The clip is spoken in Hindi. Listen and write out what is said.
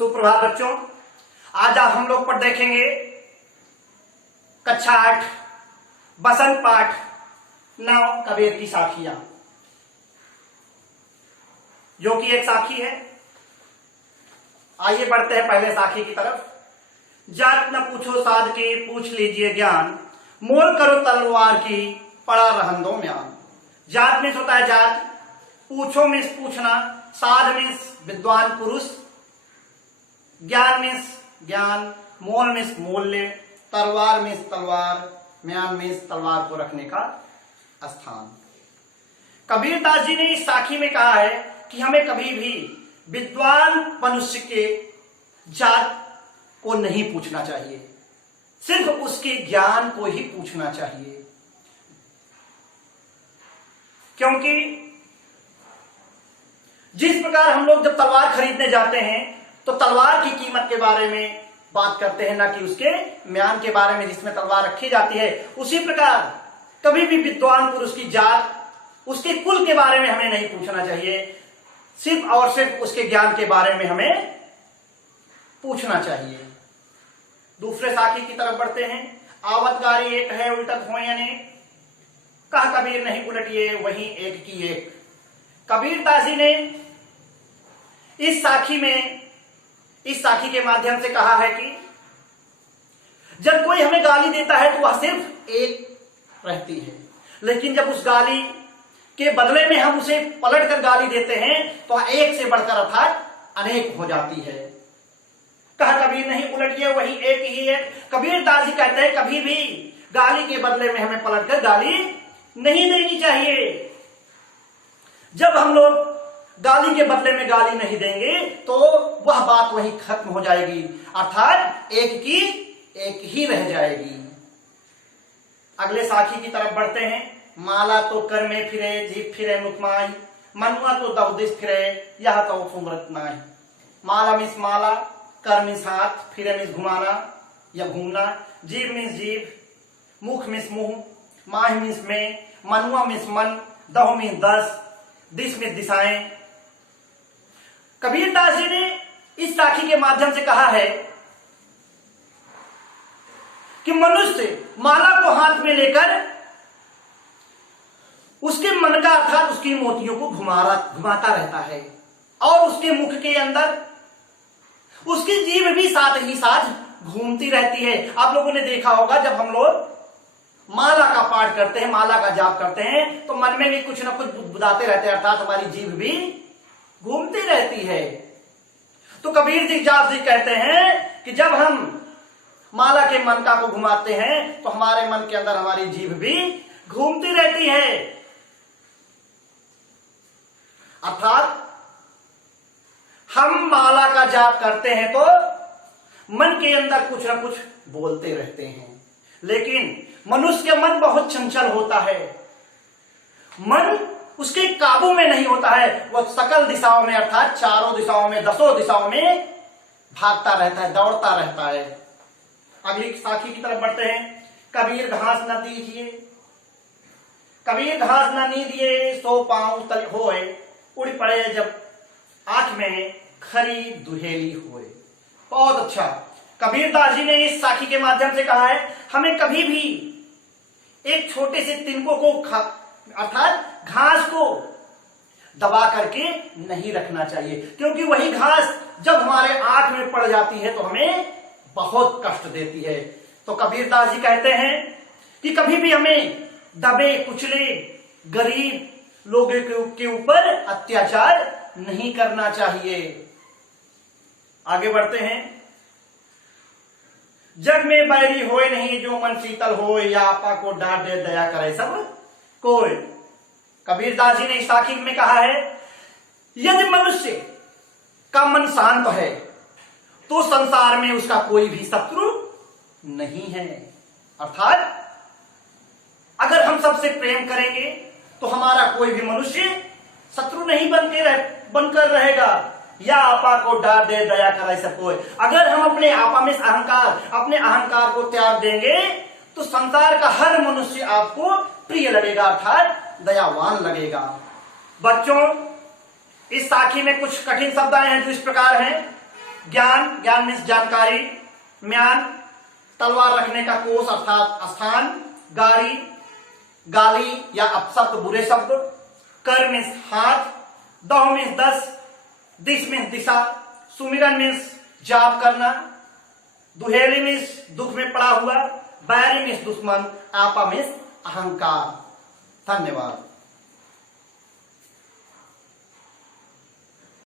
सुप्रभात बच्चों। आज हम लोग पर देखेंगे कक्षा 8 बसंत पाठ 9 कबीर की साखियां, जो कि एक साखी है। आइए बढ़ते हैं पहले साखी की तरफ। जात न पूछो साध के पूछ लीजिए ज्ञान, मोल करो तलवार की पड़ा रहन दो म्यान। जात मीन्स होता है जात, पूछो मीन्स पूछना, साध मीन्स विद्वान पुरुष, ज्ञान मीन्स ज्ञान, मोल मीन्स मूल्य, तलवार मीन्स तलवार, म्यान मीन्स तलवार को रखने का स्थान। कबीरदास जी ने इस साखी में कहा है कि हमें कभी भी विद्वान मनुष्य के जात को नहीं पूछना चाहिए, सिर्फ उसके ज्ञान को ही पूछना चाहिए। क्योंकि जिस प्रकार हम लोग जब तलवार खरीदने जाते हैं तो तलवार की कीमत के बारे में बात करते हैं, ना कि उसके म्यान के बारे में जिसमें तलवार रखी जाती है। उसी प्रकार कभी भी विद्वान पुरुष की जात, उसके कुल के बारे में हमें नहीं पूछना चाहिए, सिर्फ और सिर्फ उसके ज्ञान के बारे में हमें पूछना चाहिए। दूसरे साखी की तरफ बढ़ते हैं। आवत गारी एक है उल्टत होयने, कह कबीर नहीं उलटिए वही एक की एक। कबीरदास जी ने इस साखी के माध्यम से कहा है कि जब कोई हमें गाली देता है तो वह सिर्फ एक रहती है, लेकिन जब उस गाली के बदले में हम उसे पलट कर गाली देते हैं तो एक से बढ़कर अर्थात अनेक हो जाती है। कहा कबीर नहीं उलटिए वही एक ही है। कबीरदास जी कहते हैं कभी भी गाली के बदले में हमें पलट कर गाली नहीं देनी चाहिए। जब हम लोग गाली के बदले में गाली नहीं देंगे तो वह बात वहीं खत्म हो जाएगी, अर्थात एक की एक ही रह जाएगी। अगले साखी की तरफ बढ़ते हैं। माला तो कर में फिरे जीभ फिरे मुखमाई, मनुआ तो दउदिस फिरे यह तो फुमरत नाई। माला मीन्स माला, कर मीन्स हाथ, फिरे मीन्स घुमाना या घूमना, जीभ मीन्स जीभ, मुख मीन्स मुंह, माह मीन्स में, मनुआ मीन्स मन, दह मीन्स 10, दिश मीन्स दिशाएं। कबीरदास जी ने इस साखी के माध्यम से कहा है कि मनुष्य माला को हाथ में लेकर उसके मन का अर्थात उसकी मोतियों को घुमाता रहता है, और उसके मुख के अंदर उसकी जीभ भी साथ ही साथ घूमती रहती है। आप लोगों ने देखा होगा जब हम लोग माला का पाठ करते हैं, माला का जाप करते हैं, तो मन में भी कुछ ना कुछ बुदबुदाते रहते हैं, अर्थात हमारी जीभ भी घूमती रहती है। तो कबीर जी जाप जी कहते हैं कि जब हम माला के मनका को घुमाते हैं तो हमारे मन के अंदर हमारी जीभ भी घूमती रहती है, अर्थात हम माला का जाप करते हैं तो मन के अंदर कुछ ना कुछ बोलते रहते हैं। लेकिन मनुष्य का मन बहुत चंचल होता है, मन उसके काबू में नहीं होता है। वह सकल दिशाओं में अर्थात चारों दिशाओं में, 10 दिशाओं में भागता रहता है, दौड़ता रहता है। अगली साखी की तरफ बढ़ते हैं। कबीर घास न दीजिए, कबीर घास न नी दिए सो पांव तल होए, उड़ पड़े जब आंख में खरी दुहेली हुए। बहुत अच्छा। कबीरदास जी ने इस साखी के माध्यम से कहा है हमें कभी भी एक छोटे से तिनकों को अर्थात घास को दबा करके नहीं रखना चाहिए, क्योंकि वही घास जब हमारे आंख में पड़ जाती है तो हमें बहुत कष्ट देती है। तो कबीरदास जी कहते हैं कि कभी भी हमें दबे कुचले गरीब लोगों के ऊपर अत्याचार नहीं करना चाहिए। आगे बढ़ते हैं। जग में बैरी होए नहीं जो मन शीतल होए, या आपा को डांट दे दया करे सब कोई। कबीरदास जी ने इस साखी में कहा है यदि मनुष्य का मन शांत है तो संसार में उसका कोई भी शत्रु नहीं है, अर्थात अगर हम सबसे प्रेम करेंगे तो हमारा कोई भी मनुष्य शत्रु नहीं बनकर रहेगा। या आपा को डांट दे दया करे सब कोई। अगर हम अपने आपा में अपने अहंकार को त्याग देंगे तो संसार का हर मनुष्य आपको प्रिय लगेगा, अर्थात दयावान लगेगा। बच्चों, इस साखी में कुछ कठिन शब्द आए हैं जो इस प्रकार हैं। ज्ञान, ज्ञान मीन्स जानकारी। म्यान, तलवार रखने का कोष अर्थात स्थान। गाड़ी, गाली या अपशब्द, बुरे शब्द। कर मीन्स हाथ। दह मीन्स 10। दिश मीन्स दिशा। सुमिरन मीन्स जाप करना। दुहेली मीन्स दुख में पड़ा हुआ। बैरी मीन्स दुश्मन। आपा मीन्स अहंकार। धन्यवाद।